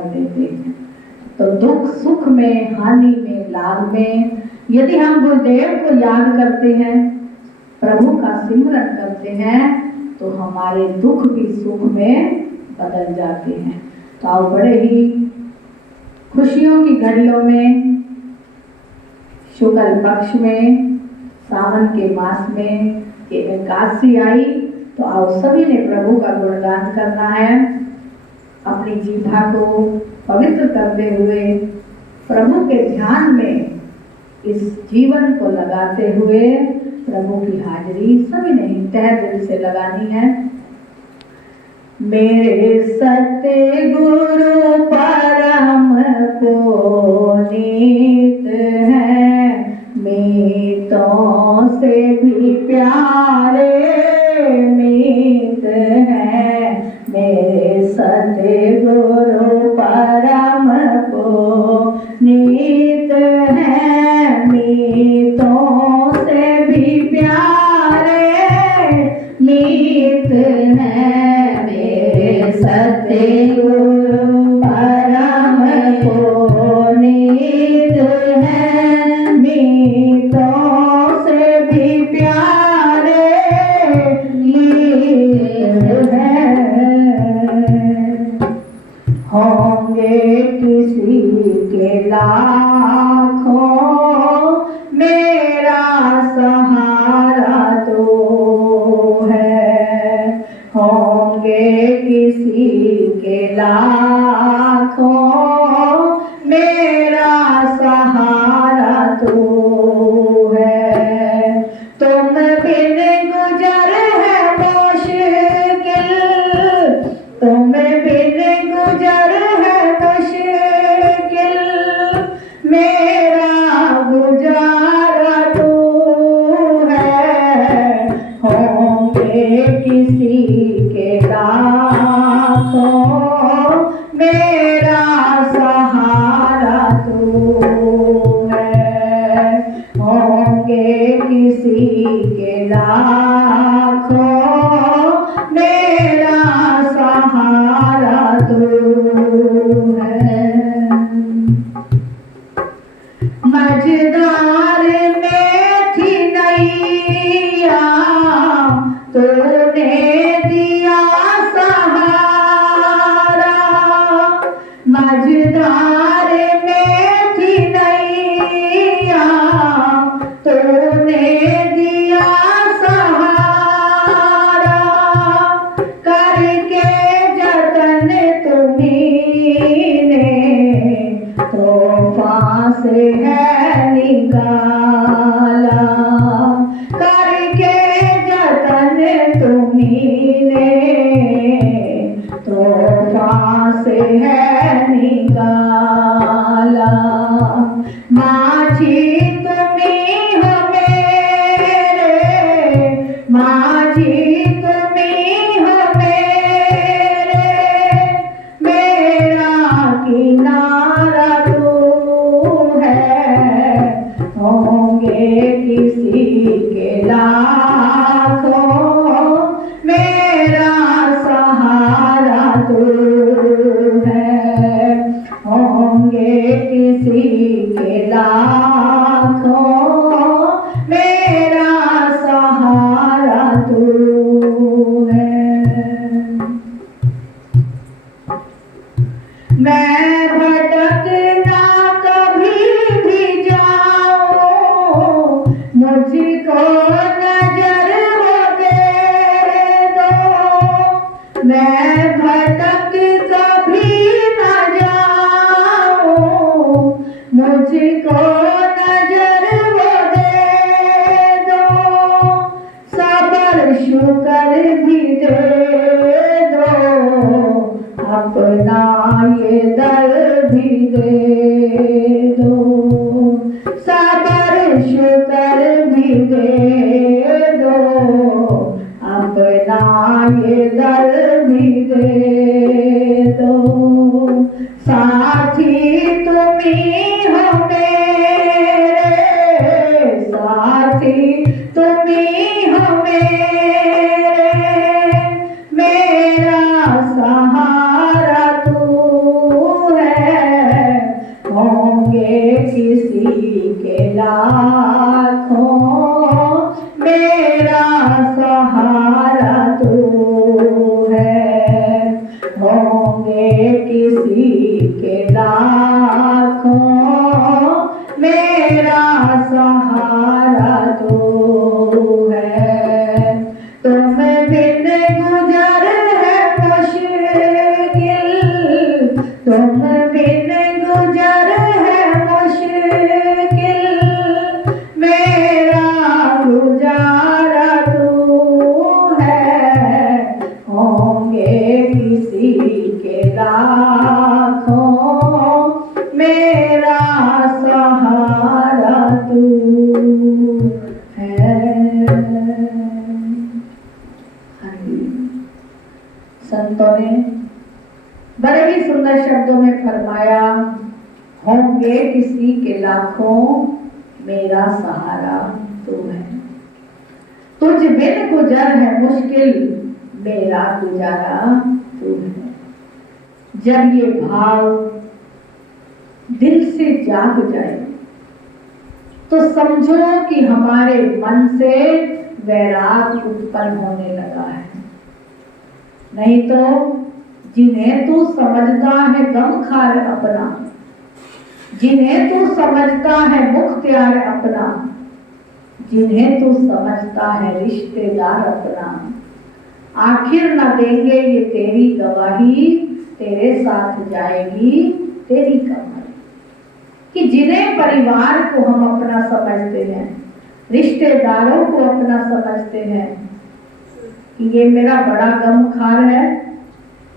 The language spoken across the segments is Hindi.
कर देते हैं। तो दुख सुख में, हानि में, लाभ में यदि हम गुरुदेव को याद करते हैं, प्रभु का सिमरन करते हैं, तो हमारे दुख भी सुख में बदल जाते हैं। तो आओ बड़े ही खुशियों की घड़ियों में, शुक्ल पक्ष में, सावन के मास में ये एकादशी आई, तो आओ सभी ने प्रभु का गुणगान करना है। अपनी जीभा को पवित्र करते हुए प्रभु के ध्यान में इस जीवन को लगाते हुए प्रभु की हाजिरी सभी ने तहे दिल से लगानी है। मेरे सत्य गुरु परम पुनीत है, मीतों से भी प्यारे मीत है। मेरे सत्य गुरु परम पुनीत है, मीतों से भी प्यारे मीत है। सत्य गुरु परम पुनीत है, मीतों से भी प्यारे मीत है। होंगे किसी के लाखों, मेरा सहारा तो है। होंगे किसी के लाखों, मेरा सहारा तो है। तुम बिन गुजर है मुश्किल, तुम बिन गुजर है मुश्किल, मेरा गुजारा तो है। होंगे किसी के लाखों, मेरा सहारा तो है। होंगे किसी के लाखों, मेरा सहारा तो है। मझधार में थी नैया, तूने दिया सहारा। मझधार में थी नैया, तूने दिया सहारा। करके जतन तुम्हीं ने तूफान से है निकाला। करके जतन तुम्हीं ने तूफान से है निकाला। माझी तुम्हीं हो मेरे, माझी तुम्हीं हो मेरे, मेरा किनारा तू है। होंगे किसी के लाखों, मेरा सहारा तू है। होंगे किसी के लाखों, मेरा सहारा तू है। मैं भटकना कभी भी जाऊं, मुझको नजर वो दे दो। मैं भटक कभी न जाऊं, मुझको नजर वो दे दो। सबर शुक्र भी दे दो, अपना ये दर भी दे दो। सबर शुक्र भी दे दो, अपना ये दर भी दे दो। साथी तुम्हीं हो मेरे, साथी तुम्हीं हो मेरे, मेरा सहारा तू किसी के लाखों मेरा सहारा तो है। तुम बिन गुजर है मुश्किल, तुम बिन गुजर है मुश्किल, मेरा गुजारा तू है। होंगे किसी के लाखों मेरा सहारा तू है। संतों ने बड़े ही सुंदर शब्दों में फरमाया, होंगे किसी के लाखों मेरा सहारा तू है। तुझ बिन गुजर है मुश्किल, मेरा गुजारा तू है। जब ये भाव दिल से जाग जाए तो समझो कि हमारे मन से वैराग उत्पन्न होने लगा है। नहीं तो जिन्हें तू समझता है गमखार अपना, जिन्हें तू समझता है मुख्तियार अपना, जिन्हें तू समझता है रिश्तेदार अपना, आखिर न देंगे ये तेरी गवाही, तेरे साथ जाएगी तेरी कमाई। कि जिन्हें परिवार को हम अपना समझते हैं, रिश्तेदारों को अपना समझते हैं, कि ये मेरा बड़ा गमखार है,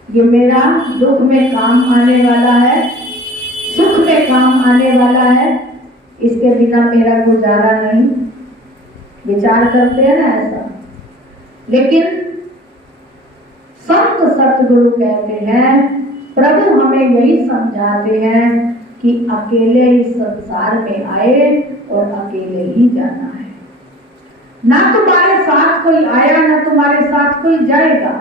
ये मेरा दुख में काम आने वाला है, सुख में काम आने वाला है, इसके बिना मेरा गुजारा नहीं। विचार करते हैं ना ऐसा। लेकिन संत सतगुरु कहते हैं, प्रभु हमें यही समझाते हैं कि अकेले इस संसार में आए और अकेले ही जाना है। ना तुम्हारे साथ कोई आया, ना तुम्हारे साथ कोई जाएगा।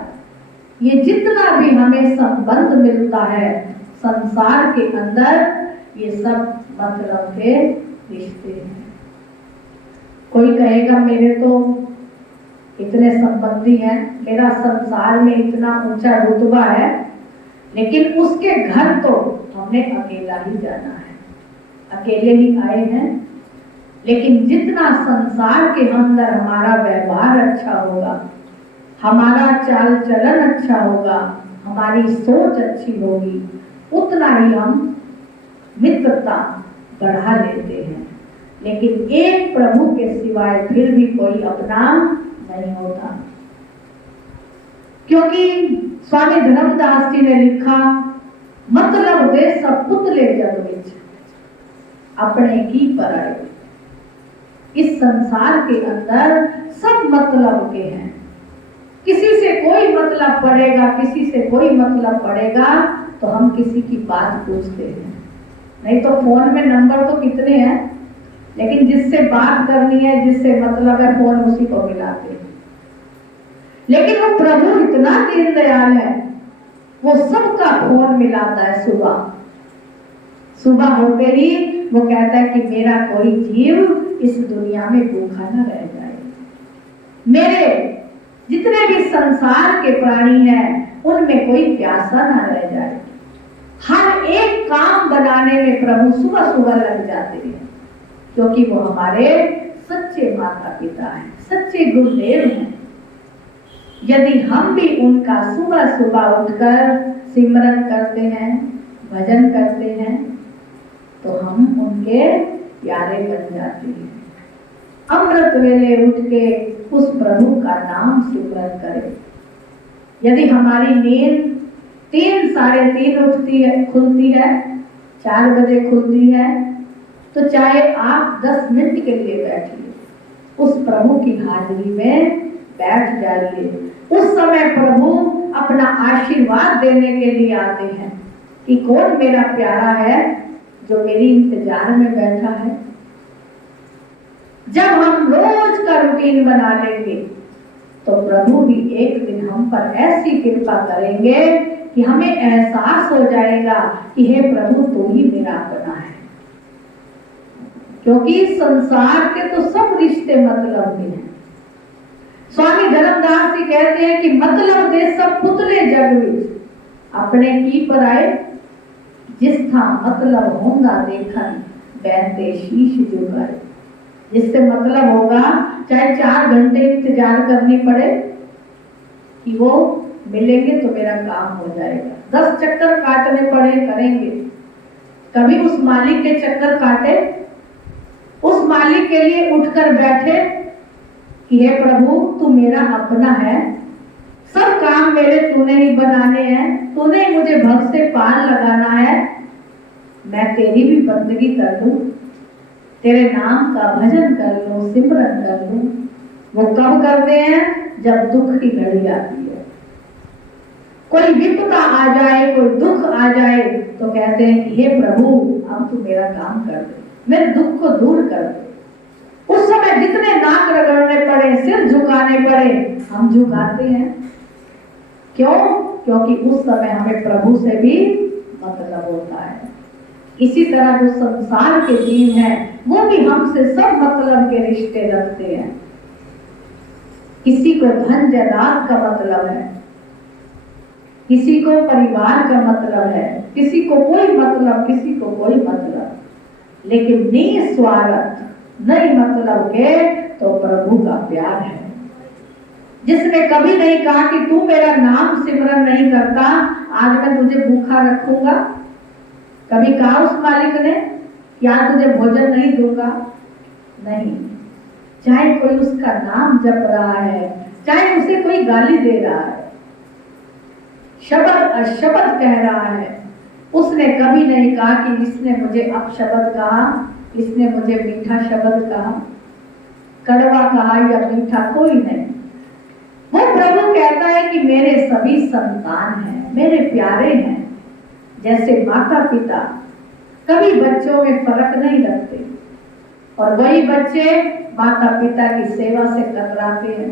ये जितना भी हमें संबंध मिलता है संसार के अंदर, ये सब मतलब के रिश्ते हैं। कोई कहेगा मेरे तो इतने संबंधी हैं, मेरा संसार में इतना ऊंचा रुतबा है, लेकिन उसके घर तो हमने अकेला ही जाना है, अकेले ही आए हैं। लेकिन जितना संसार के अंदर हमारा व्यवहार अच्छा होगा, हमारा चाल चलन अच्छा होगा, हमारी सोच अच्छी होगी, उतना ही हम मित्रता बढ़ा लेते हैं। लेकिन एक प्रभु के सिवाय फिर भी कोई अपना नहीं होता। क्योंकि स्वामी धर्मदास जी ने लिखा, मतलब दे सब पुतले जग विच, अपने की पराए। इस संसार के अंदर सब मतलब के हैं। किसी से कोई मतलब पड़ेगा, किसी से कोई मतलब पड़ेगा तो हम किसी की बात पूछते हैं। नहीं तो फोन में नंबर तो कितने हैं, लेकिन जिससे बात करनी है, जिससे मतलब है, फोन उसी को मिलाते हैं। लेकिन वो प्रभु इतना दीन दयाल है, वो सबका फोन मिलाता है। सुबह होते ही वो कहता है कि मेरा कोई जीव इस दुनिया में भूखा न रह जाए। मेरे जितने भी संसार के प्राणी हैं, उनमें कोई प्यासा न रह जाए। हर एक काम बनाने में प्रभु सुबह सुबह लग जाते हैं, क्योंकि वो हमारे सच्चे माता पिता हैं, सच्चे गुरुदेव हैं। यदि हम भी उनका सुबह सुबह उठकर सिमरन करते हैं, भजन करते हैं, तो हम उनके प्यारे बन जाते हैं। अमृत वेले उठ के उस प्रभु का नाम सिमरन करें। यदि हमारी नींद 3 साढ़े 3 उठती है, खुलती है, 4 बजे खुलती है, तो चाहे आप 10 मिनट के लिए बैठिए, उस प्रभु की हाजिरी में बैठ जाइए। उस समय प्रभु अपना आशीर्वाद देने के लिए आते हैं कि कौन मेरा प्यारा है जो मेरी इंतजार में बैठा है। जब हम रोज का रूटीन बना लेंगे तो प्रभु भी एक दिन हम पर ऐसी कृपा करेंगे कि हमें एहसास हो जाएगा कि हे प्रभु तू ही मेरा अपना है। क्योंकि संसार के तो सब रिश्ते मतलब के हैं। स्वामी धर्मदास जी कहते हैं कि मतलब दे सब पुतले जग विच, अपने की पराए जिस था मतलब होगा देखन बैठे शीश झुकाए। जिससे मतलब होगा चाहे 4 घंटे इंतजार करनी पड़े कि वो मिलेंगे तो मेरा काम हो जाएगा, 10 चक्कर काटने पड़े करेंगे। कभी उस मालिक के चक्कर काटे, उस मालिक के लिए उठकर बैठे कि हे प्रभु तू मेरा अपना है, सब काम मेरे तूने ही बनाने हैं, तूने मुझे भव से पार लगाना है, मैं तेरी भी बंदगी कर लूं, तेरे नाम का भजन कर लूं, सिमरन कर लूं। वो कब करते हैं? जब दुख की घड़ी आती है, कोई विपदा आ जाए, कोई दुख आ जाए तो कहते हैं कि हे प्रभु अब तू मेरा काम कर दे, मेरे दुख को दूर कर दे। उस समय जितने नाक रगड़ने पड़े, सिर झुकाने पड़े, हम झुकाते हैं। क्यों? क्योंकि उस समय हमें प्रभु से भी मतलब होता है। इसी तरह जो संसार के जीव हैं वो भी हमसे सब मतलब के रिश्ते रखते हैं। किसी को धन जायदाद का मतलब है, किसी को परिवार का मतलब है, किसी को कोई मतलब, किसी को कोई मतलब, लेकिन निस्वार्थ नहीं मतलब के तो प्रभु का प्यार है। जिसने कभी नहीं कहा कि तू मेरा नाम सिमरन नहीं करता आज मैं तुझे भूखा रखूंगा, कभी कहा उस मालिक ने क्या तुझे भोजन नहीं दूंगा? नहीं। चाहे कोई उसका नाम जप रहा है, चाहे उसे कोई गाली दे रहा है, शब्द अशब्द कह रहा है, उसने कभी नहीं कहा कि इसने मुझे अपशब्द कहा, इसने मुझे मीठा शब्द कहा, कड़वा कहा या मीठा, कोई नहीं। वो प्रभु कहता है कि मेरे सभी संतान हैं, मेरे प्यारे हैं। जैसे माता पिता कभी बच्चों में फर्क नहीं रखते और वही बच्चे माता पिता की सेवा से कतराते हैं।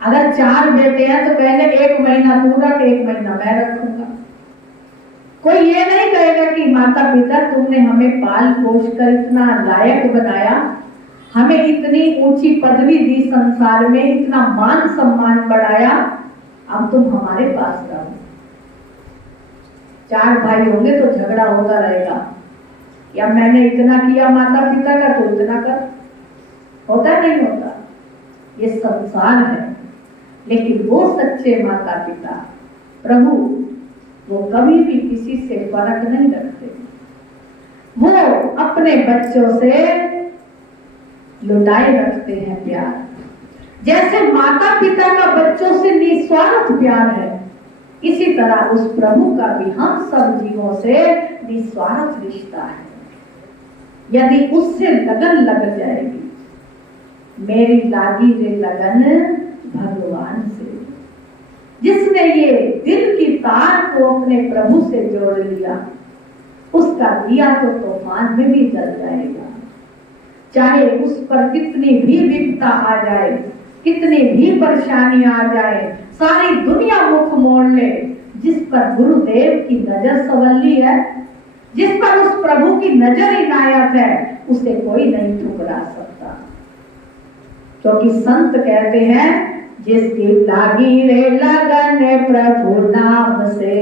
अगर 4 बेटे हैं तो पहले 1 महीना तू रख, 1 महीना मैं रखूंगा। कोई ये नहीं कहेगा कि माता पिता तुमने हमें पाल पोष कर इतना लायक बनाया, हमें इतनी ऊंची पदवी दी, संसार में इतना मान सम्मान बढ़ाया, अब तुम हमारे पास रहो। 4 भाई होंगे तो झगड़ा होता रहेगा, या मैंने इतना किया माता पिता का तो इतना कर, होता नहीं होता? ये संसार है। लेकिन वो सच्चे माता पिता प्रभु वो कभी भी किसी से फर्क नहीं रखते। वो अपने बच्चों से लुटाए रखते हैं प्यार। जैसे माता पिता का बच्चों से निस्वार्थ प्यार है, इसी तरह उस प्रभु का भी हम सब जीवों से निस्वार्थ रिश्ता है। यदि उससे लगन लग जाएगी, मेरी लागी रे लगन भगवान से, जिसने ये दिल की तार को अपने प्रभु से जोड़ लिया, उसका दिया तो तूफान में भी जल जाएगा। चाहे उस पर कितनी भी विपदा आ जाए, कितनी भी परेशानी आ जाए, सारी दुनिया मुख मोड़ ले, जिस पर गुरुदेव की नजर संवली है, जिस पर उस प्रभु की नजर इनायत है, उसे कोई नहीं ठुकरा सकता। क्योंकि संत कहते हैं जिसकी लागी रे लगन प्रभु नाम से,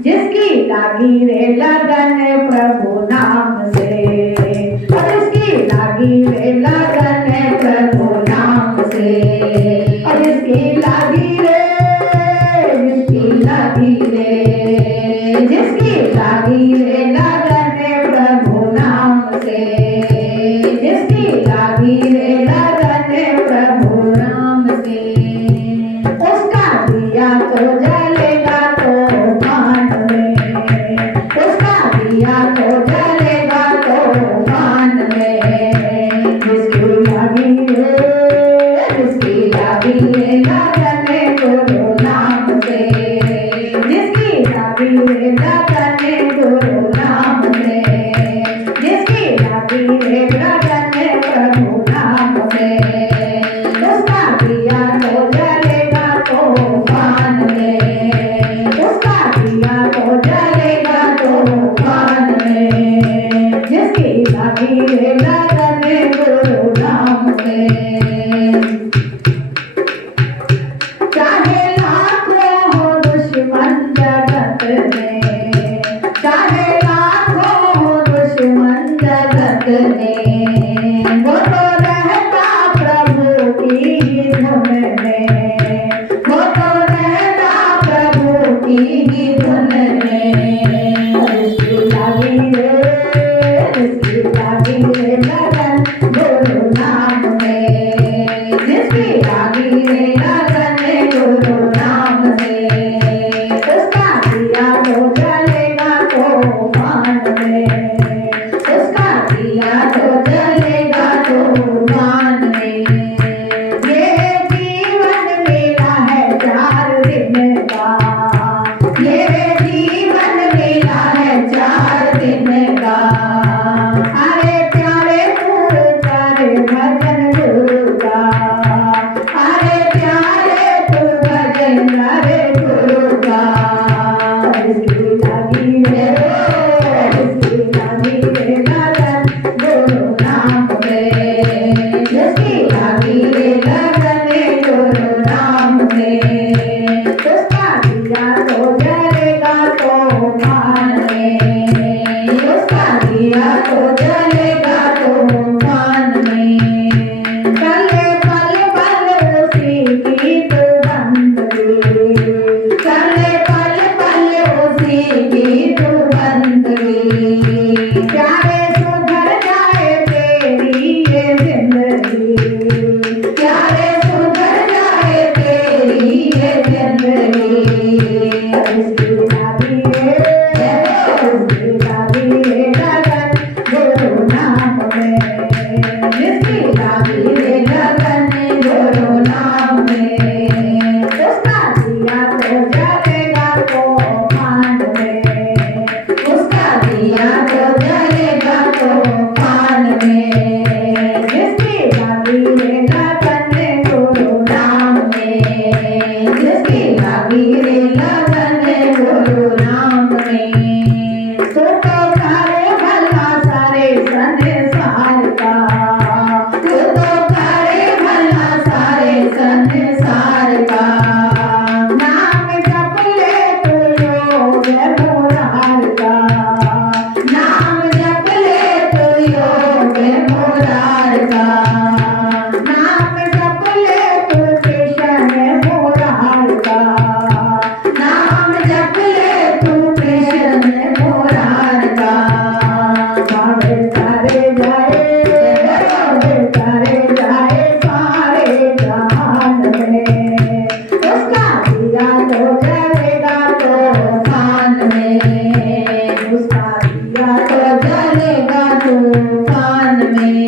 जिसकी लागी रे लगन प्रभु नाम से, जिसकी लागी रे लगन प्रभु नाम से, जिसकी लागी रे, जिसकी लागी रे, जिसकी लागी रे लगन प्रभु नाम से, जिसकी लागी रे लगन प्रभु नाम से, उसका दिया तो जलेगा तूफान में, उसका दिया तो जलेगा तूफान में, जिसकी लागी रे, जिसकी लागी रे लगन गुरु नाम से, जिसकी लागी रे लगन गुरु नाम से, जिसकी लागी रे लगन प्रभु नाम से, उसका दिया तो जलेगा तूफान में, उसका दिया तो जलेगा तूफान में, जिसकी लागी रे लगन गुरु नाम से। चाहे लाखों हो दुश्मन जगत जगत में, चाहे लाखों हो दुश्मन जगत में, वो तो रहता प्रभु की ही धुन में, वो तो रहता प्रभु की ही धुन में। जिसकी लागी रे लगन गुरु नाम में, जिसकी लागी रे लगन गुरु नाम में, उसका दिया तो जलेगा तूफान में, उसका दिया तो जलेगा तूफान में। ये जीवन मेरा है 4 दिन का, ये जीवन मेरा है 4 दिन का। अरे प्यारे गुरु करे भजन गुरु का, अरे प्यारे तू भजन करे गुरु का। जिसकी लागी रे लगन गुरु नाम में, जिसकी लागी रे लगन गुरु नाम में, उसका दिया तो जलेगा तूफान में, उसका दिया तो जलेगा तूफान में। चले पल पल उसी की तू बंदगी, चले पल पल उसी की तू बंदगी। प्यारे सुधर जाए तेरी ये जिंदगी, प्यारे सुधर जाए तेरी ये जिंदगी। जिसकी लागी रे लगन गुरु नाम में, जिसकी लागी रे लगन गुरु नाम में, उसका दिया तो जलेगा तूफान में, उसका दिया तो जलेगा तूफान में। जिसकी लागी रे लगन गुरु नाम में, जिसकी लागी रे लगन गुरु नाम में। तो करे भला सारे संसार का, तो करे भला सारे संसार का। नाम जप ले तू योग मुरार का, नाम जप ले तू योग मुरार का। नाम जप ले तू कृष्ण मुरार का, नाम जप ले तू कृष्ण मुरार का। भावे तारे जाए सारे जहान में, उसका दिया तो जलेगा तूफान में, उसका दिया तो जलेगा तूफान में।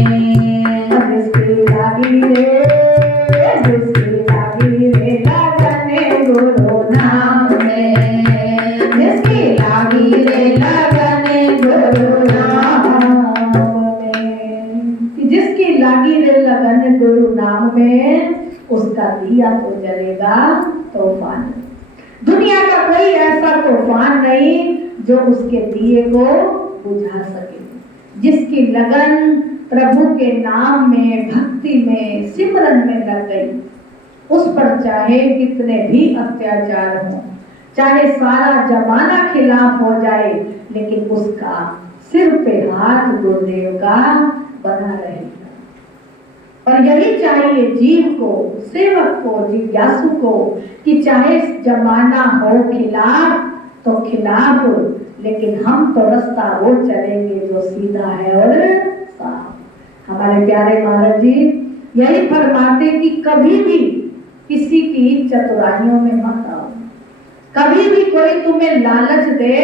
जिसकी लागी रे लगन गुरु नाम में, जिसकी लागी रे लगन गुरु नाम में। जिसकी लागी रे लगन गुरु नाम में, उसका दिया तो जलेगा तूफान। दुनिया का कोई ऐसा तूफान नहीं जो उसके दिए को बुझा सके। जिसकी लगन प्रभु के नाम में, भक्ति में, सिमरन में लग गई, उस पर चाहे कितने भी अत्याचार हो, चाहे सारा जमाना खिलाफ हो जाए, लेकिन उसका सिर पे हाथ गुरुदेव का बना रहेगा। और यही चाहिए जीव को, सेवक को, जिज्ञासु को, कि चाहे जमाना हो खिलाफ तो खिलाफ, लेकिन हम तो रास्ता वो चलेंगे जो सीधा है और साफ। हमारे प्यारे महाराज जी यही फरमाते कि कभी भी किसी की चतुराइयों में मत आओ, कभी भी कोई तुम्हें लालच दे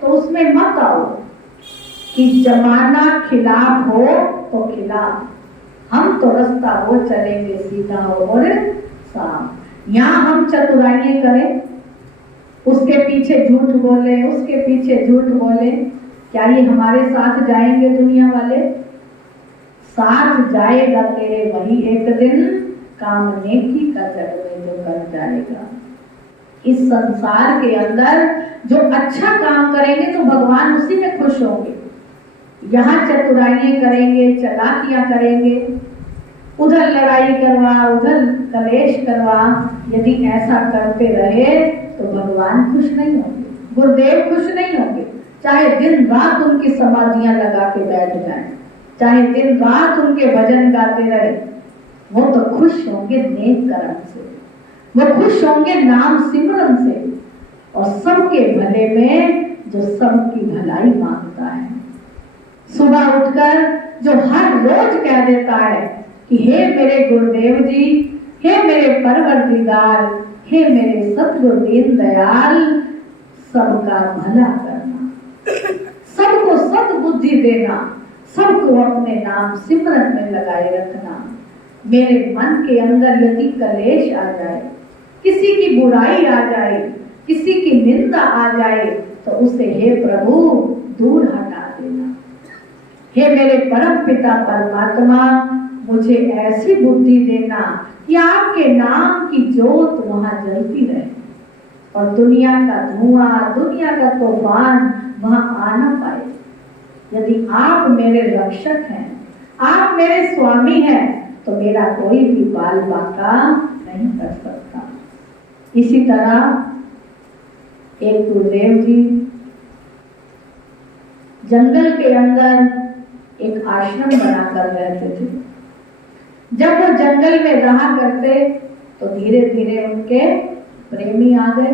तो उसमें मत आओ, कि जमाना खिलाफ हो तो खिलाफ, हम तो रास्ता वो चलेंगे सीधा और साफ। यहाँ हम चतुराइयां करें, उसके पीछे झूठ बोले, उसके पीछे झूठ बोले, क्या ये हमारे साथ जाएंगे दुनिया वाले? साथ जाएगा तेरे वही एक दिन, काम नेकी का जग में जो कर जाएगा। इस संसार के अंदर जो अच्छा काम करेंगे तो भगवान उसी में खुश होंगे। यहाँ चतुराइयां करेंगे, चालाकियां करेंगे, उधर लड़ाई करवा, उधर कलेश करवा, यदि ऐसा करते रहे तो भगवान खुश नहीं होंगे। गुरुदेव खुश नहीं होंगे, चाहे दिन रात उनकी समाधियां लगा के बैठ जाएं, चाहे दिन रात उनके भजन गाते रहे, वो तो खुश होंगे नेक कर्म से, वो खुश होंगे नाम सिमरन से, और सबके भले में जो सबकी भलाई मांगता है। सुबह उठकर जो हर रोज कह देता है कि हे मेरे गुरुदेव जी, हे मेरे परवरदिगार, हे मेरे सतगुरु दीन दयाल, सबका भला करना, सबको सद्बुद्धि देना, सबको अपने नाम सिमरन में लगाए रखना। मेरे मन के अंदर यदि कलेश आ जाए, किसी की बुराई आ जाए, किसी की निंदा आ जाए, तो उसे हे प्रभु दूर हटा देना। हे मेरे परम पिता परमात्मा, मुझे ऐसी बुद्धि देना कि आपके नाम की जोत वहां जलती रहे और दुनिया का धुआं, दुनिया का तूफान वहां आ ना पाए। यदि आप मेरे रक्षक हैं, आप मेरे स्वामी हैं, तो मेरा कोई भी बाल बांका नहीं कर सकता। इसी तरह एक गुरुदेव जी जंगल के अंदर एक आश्रम बनाकर रहते थे। जब वो जंगल में रहा करते तो धीरे धीरे उनके प्रेमी आ गए।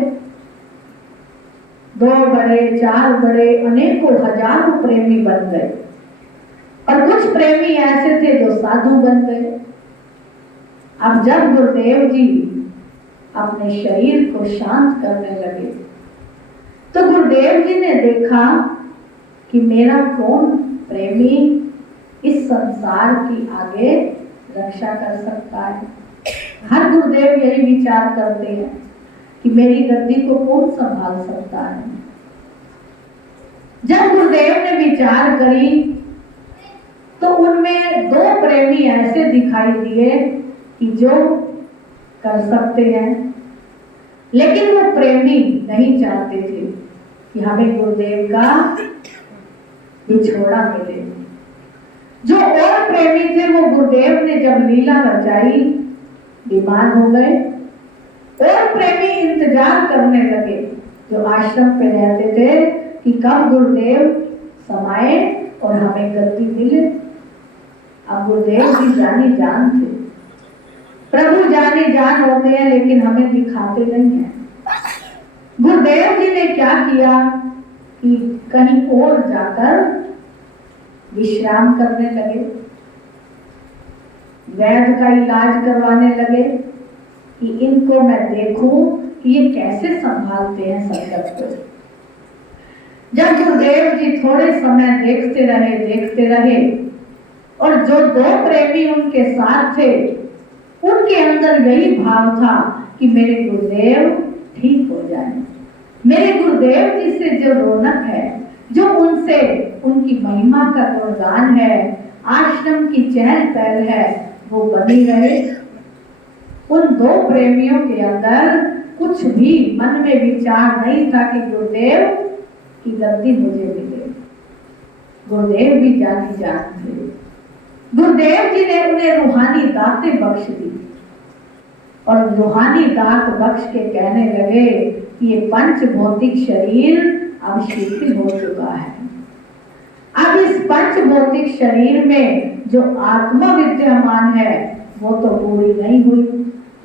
2 बड़े, 4 बड़े, अनेकों हजारों प्रेमी बन गए, और कुछ प्रेमी ऐसे थे जो साधु बन गए। अब जब गुरुदेव जी अपने शरीर को शांत करने लगे, तो गुरुदेव जी ने देखा कि मेरा कौन प्रेमी इस संसार की आगे रक्षा कर सकता है। हर गुरुदेव यही विचार करते हैं कि मेरी गद्दी को कौन संभाल सकता है। जब गुरुदेव ने विचार करी तो उनमें 2 प्रेमी ऐसे दिखाई दिए कि जो कर सकते हैं, लेकिन वो प्रेमी नहीं चाहते थे कि हमें गुरुदेव का विछोड़ा मिले। जो और प्रेमी थे वो गुरुदेव ने जब लीला रचाई बीमार हो गए, और प्रेमी इंतजार करने लगे जो आश्रम पे रहते थे कि कब गुरुदेव समाए और हमें गद्दी मिले। अब गुरुदेव जी जानी जान थे, प्रभु जानी जान होते हैं, लेकिन हमें दिखाते नहीं हैं। गुरुदेव जी ने क्या किया कि कहीं और जाकर विश्राम करने लगे, वैद्य का इलाज करवाने लगे कि इनको मैं देखूं कि ये कैसे संभालते हैं संकट को। जब गुरुदेव जी थोड़े समय देखते रहे और जो 2 प्रेमी उनके साथ थे उनके अंदर यही भाव था कि मेरे गुरुदेव ठीक हो जाए, मेरे गुरुदेव जी से जो रौनक है, जो उनसे उनकी महिमा का गुणगान है, आश्रम की चहल पहल है, वो बनी रहे। उन 2 प्रेमियों के अंदर कुछ भी मन में विचार नहीं था कि गुरुदेव की गद्दी मुझे मिले। गुरुदेव भी जानी जान थे। गुरुदेव जी ने उन्हें रूहानी दातें बख्श दी और रूहानी दात बख्श के कहने लगे कि ये पंच भौतिक शरीर अब शिथिल हो चुका है। अब इस पंच भौतिक शरीर में जो आत्मा विद्यमान है वो तो पूरी नहीं हुई,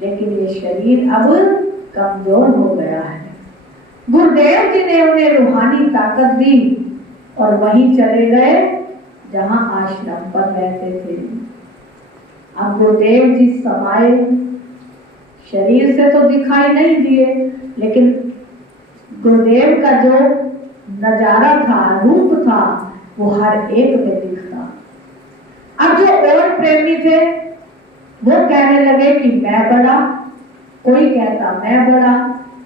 लेकिन ये शरीर अब कमजोर हो गया है। गुरुदेव जी ने उन्हें रूहानी ताकत दी और वहीं चले गए जहां आश्रम पर रहते थे। अब गुरुदेव जी समाये, शरीर से तो दिखाई नहीं दिए, लेकिन गुरुदेव का जो नजारा था, रूप था, वो हर एक में दिखता। अब जो और प्रेमी थे वो कहने लगे कि मैं बड़ा, कोई कहता मैं बड़ा,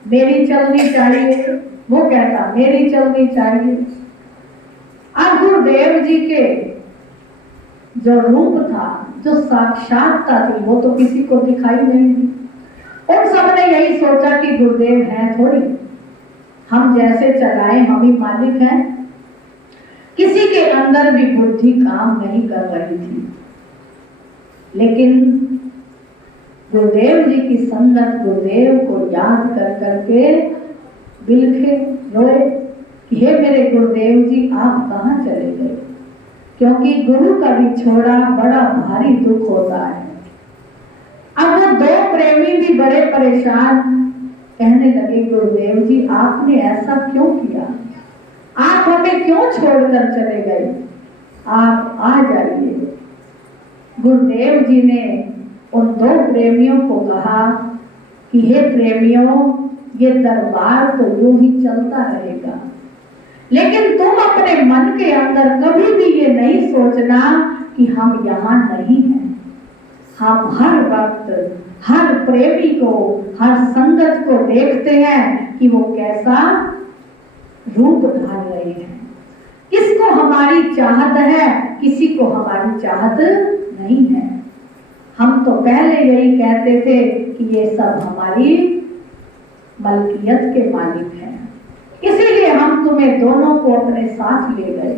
मेरी चलनी चाहिए, वो कहता मेरी चलनी चाहिए। अब गुरुदेव जी के जो रूप था, जो साक्षात्ता थी, वो तो किसी को दिखाई नहीं दी। उन सबने यही सोचा कि गुरुदेव हैं थोड़ी, हम जैसे चलाए हम ही मालिक हैं। किसी के अंदर भी बुद्धि काम नहीं कर रही थी, लेकिन गुरुदेव जी की संगत, गुरुदेव को याद कर करके बिलखे रोए कि हे मेरे गुरुदेव जी आप कहाँ चले गए, क्योंकि गुरु का भी छोड़ा बड़ा भारी दुख होता है। अब वो दो प्रेमी भी बड़े परेशान, कहने लगे गुरुदेव जी आपने ऐसा क्यों किया, आप हमें क्यों छोड़कर चले गए, आप आ जाइए। गुरुदेव जी ने उन दो प्रेमियों को कहा कि हे प्रेमियों, ये दरबार तो यूं ही चलता रहेगा, लेकिन तुम अपने मन के अंदर कभी भी ये नहीं सोचना कि हम यहाँ नहीं हैं। हम हर वक्त हर प्रेमी को, हर संगत को देखते हैं कि वो कैसा रूप धार रहे हैं, किसको हमारी चाहत है, किसी को हमारी चाहत नहीं है। हम तो पहले यही कहते थे कि ये सब हमारी मलकियत के मालिक हैं, इसीलिए हम तुम्हें दोनों को अपने साथ ले गए।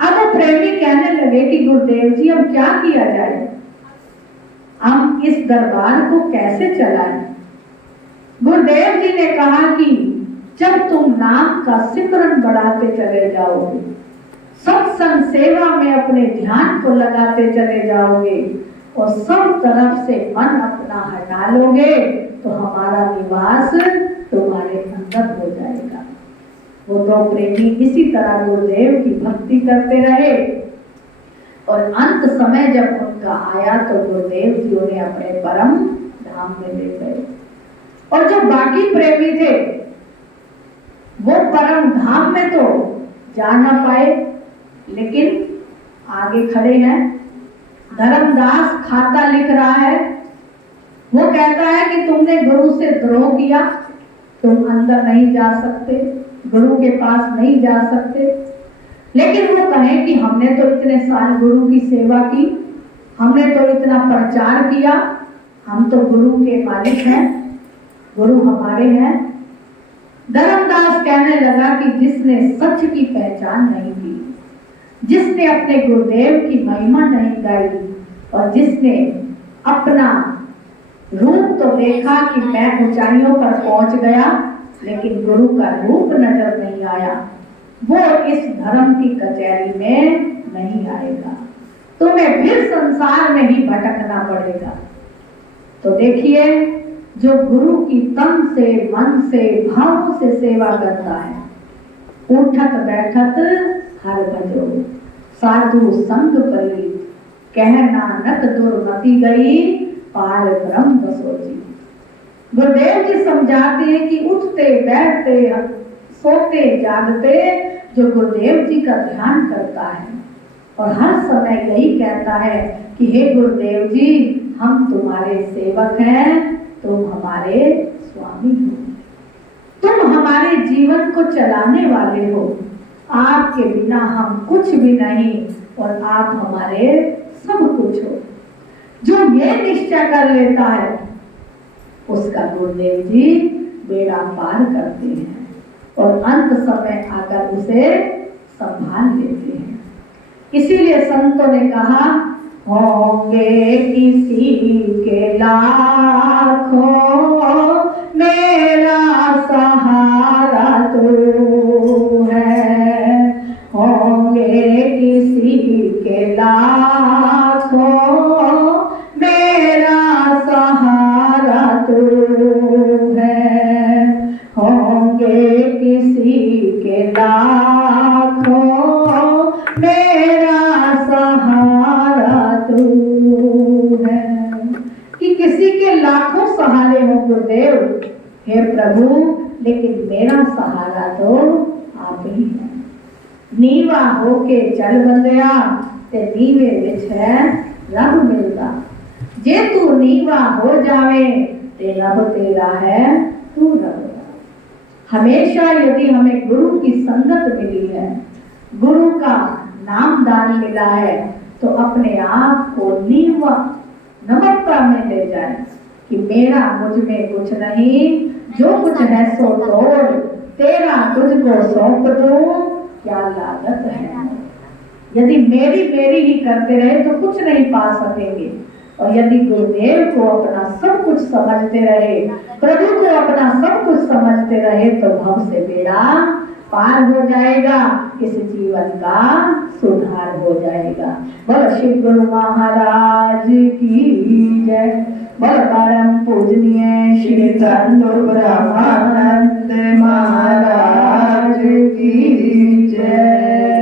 अब प्रेमी कहने लगे कि गुरुदेव जी अब क्या किया जाए, हम इस दरबार को कैसे चलाएं। गुरुदेव जी ने कहा कि जब तुम नाम का सिमरन बढ़ाते चले जाओगे, सत्संग सेवा में अपने ध्यान को लगाते चले जाओगे और सब तरफ से मन अपना हटा लोगे, तो हमारा निवास तुम्हारे अंदर हो जाएगा। वो दो प्रेमी इसी तरह गुरुदेव की भक्ति करते रहे और अंत समय जब उनका आया तो गुरुदेव जी उन्हें अपने परम धाम में ले गए। और जो बाकी प्रेमी थे वो परम धाम में तो जा ना पाए, लेकिन आगे खड़े हैं। धर्मदास खाता लिख रहा है, वो कहता है कि तुमने गुरु से द्रोह किया, तुम अंदर नहीं जा सकते, गुरु के पास नहीं जा सकते। लेकिन वो कहें कि हमने तो इतने साल गुरु की सेवा की, हमने तो इतना प्रचार किया, हम तो गुरु के मालिक हैं, गुरु हमारे हैं। धर्मदास कहने लगा कि जिसने सच की पहचान नहीं की, जिसने अपने गुरुदेव की महिमा नहीं गाई और जिसने अपना रूप तो देखा कि मैं ऊंचाइयों पर पहुंच गया, लेकिन गुरु का रूप नजर नहीं आया, वो इस धर्म की कचहरी में नहीं आएगा, तुम्हें फिर संसार में ही भटकना पड़ेगा। तो देखिए, जो गुरु की तन से, मन से, भावों से सेवा करता है, उठत बैठत हर भजो, साधु संग पली, कह नानक दुर्मति गई, पार ब्रह्म बसोजी। गुरुदेव जी समझाते हैं कि उठते बैठते सोते जागते जो गुरुदेव जी का ध्यान करता है और हर समय यही कहता है कि हे गुरुदेव जी हम तुम्हारे सेवक हैं, तुम हमारे स्वामी हो, तुम हमारे जीवन को चलाने वाले हो, आपके बिना हम कुछ भी नहीं और आप हमारे सब कुछ हो। जो ये निश्चय कर लेता है उसका गुरुदेव जी बेड़ा पार करते हैं और अंत समय आकर उसे संभाल लेते हैं। इसीलिए संतों ने कहा, होंगे किसी के लाखों, मेरा सहारा तू है, होंगे किसी के लाखों, मेरा सहारा तू है, होंगे किसी के लाखों, मेरा सहारा तू है। कि किसी के लाखों सहारे हो गुरुदेव, हे प्रभु, लेकिन मेरा सहारा तो आप ही है। नीवा होके चल बंदिया ते नीवे विच है रब मिलदा, जे तू नीवा हो जावे ते रब तेरा है तू रब। हमेशा यदि हमें गुरु की संगत मिली है, गुरु का नामदान मिला है, तो अपने आप को नीवा नम्रता में ले जाए कि मेरा मुझ में कुछ नहीं, जो कुछ है सो तोड़, तेरा तुझको सौंप दूं, क्या लागत है। यदि मेरी मेरी ही करते रहे तो कुछ नहीं पा सकेंगे, और यदि गुरुदेव को अपना सब कुछ समझते रहे, प्रभु को अपना सब कुछ समझते रहे तो भव से बेड़ा पार हो जाएगा, इस जीवन का सुधार हो जाएगा। बोलो श्री गुरु महाराज की जय। बोलो परम पूजनीय श्री चंद्र ब्रह्मानंद महाराज की जय।